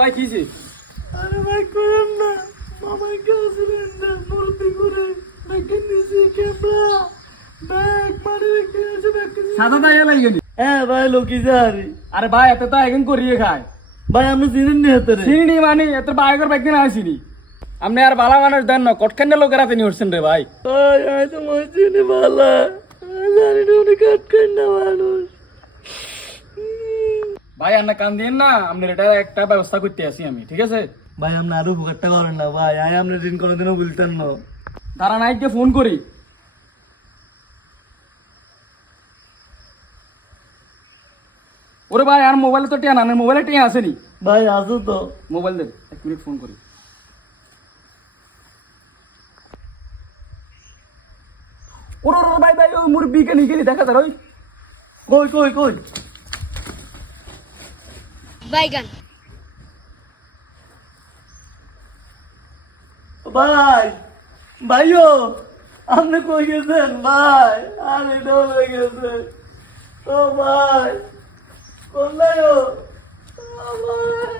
ভাই কিছে? আরে ভাই করেন না, মামাই গেছিলেন না মুরব্বি করে ব্যাগের নিচে ক্যামেরা ব্যাগ মারি রেখে আছে ব্যাগের নিচে। সাদা তাই লাগেনি। হ্যাঁ ভাই লোকি যারি। আরে ভাই এত তো এখন করিয়ে খায়। ভাই আপনি চিনেন নি হাতে রে? চিনি মানে এত বাইকের ব্যাগ দিন আসিনি। আপনি আর ভালো মানুষ দেন না, কটখান্ডে লোকের হাতে নিয়ে উঠছেন রে ভাই। ভাই আমি তো মনে চিনি ভালো, জানি না উনি কাটকেন না মানুষ। ভাই আপনার কান দিন না, আপনার এটা একটা ব্যবস্থা করতে আসি আমি, ঠিক আছে? ভাই আপনি আরো উপকারটা করেন না ভাই, আমি আপনার দিন কোনোদিনও বলতেন না। তারা নাইটকে ফোন করি। ওরে ভাই আর মোবাইলে তো টিয়া না, মোবাইলে টিয়া আসেনি। ভাই আসো তো। মোবাইল দেন, 1 মিনিট ফোন করি। ওরে ওরে ভাই ভাই ওই মুরব্বি কে নিয়ে দেখা যায় ওই। কই কই কই? বাইগান ভাই ভাইও আপনি কই গেছেন ভাই? আরে ডর হয়ে গেছে ও ভাই, কোন ভাইও? ও ভাই